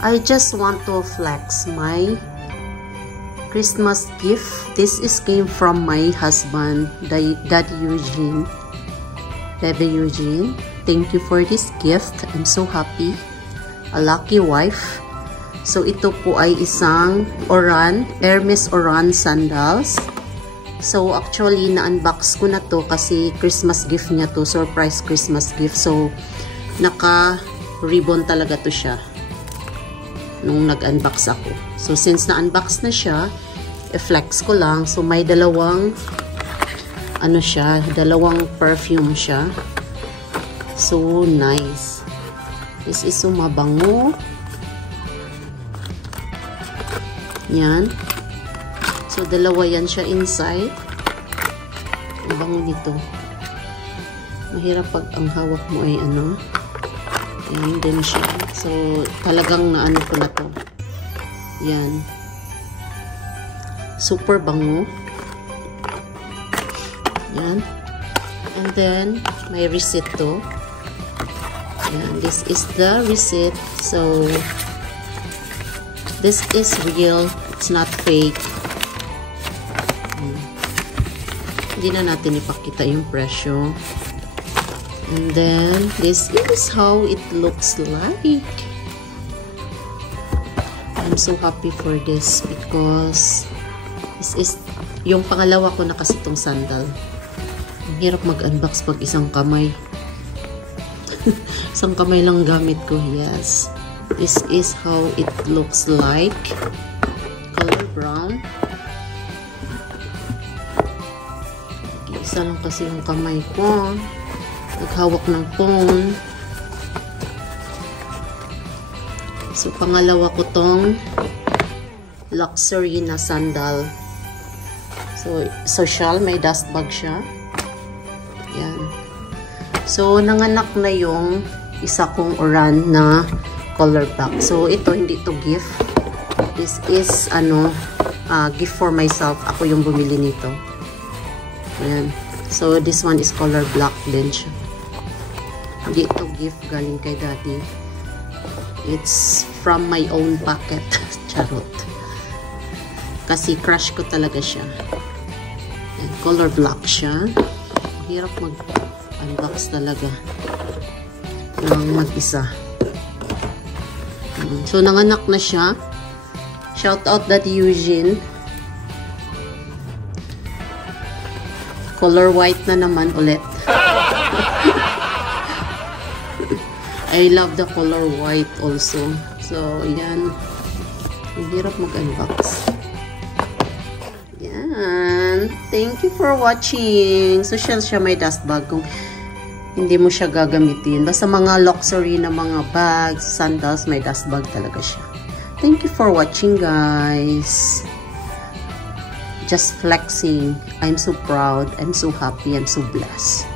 I just want to flex my Christmas gift. This is came from my husband, Daddy Eugene. Daddy Eugene, thank you for this gift. I'm so happy. A lucky wife. So ito po ay isang Oran, Hermes Oran sandals. So actually na-unbox ko na to kasi Christmas gift niya to, surprise Christmas gift. So naka-ribbon talaga to siya nung nag-unbox ako. So since na-unbox na siya, i-flex ko lang. So may dalawang ano siya, dalawang perfume siya. So nice. This is mabango. Yan. So dalawa yan siya inside. Ang bango nito. Mahirap pag ang hawak mo ay ano. Yan din siya. So talagang naano ko na to. Yan. Super bango. Yan. And then may receipt to. Yan. This is the receipt. So this is real. It's not fake. Hindi na natin ipakita yung presyo. And then, this is how it looks like. I'm so happy for this because this is yung pangalawa ko na kasi itong sandal. Ang hirap mag-unbox pag isang kamay. Isang kamay lang gamit ko. Yes. This is how it looks like. Color brown. Isa lang kasi yung kamay ko. Naghawak ng phone. So, pangalawa ko tong luxury na sandal. So, social. May dust bag siya. Yan. So, nanganak na yung isa kong Oran na color black. So, ito, hindi to gift. This is, gift for myself. Ako yung bumili nito. Ayan. So, this one is color black din siya. Hindi ito gift galing kay Daddy. It's from my own pocket. Charot. Kasi crush ko talaga siya. Ayan. Color black siya. Hirap mag-unbox talaga ng mag-isa. So, nanganak na siya. Shout out Daddy Eugene. Color white na naman ulit. I love the color white also. So, yan. Ang hirap mag-unbox. Yan. Thank you for watching. Social siya, may dust bag kung hindi mo siya gagamitin. Basta mga luxury na mga bags, sandals, may dust bag talaga siya. Thank you for watching, guys. Just flexing. I'm so proud. I'm so happy. I'm so blessed.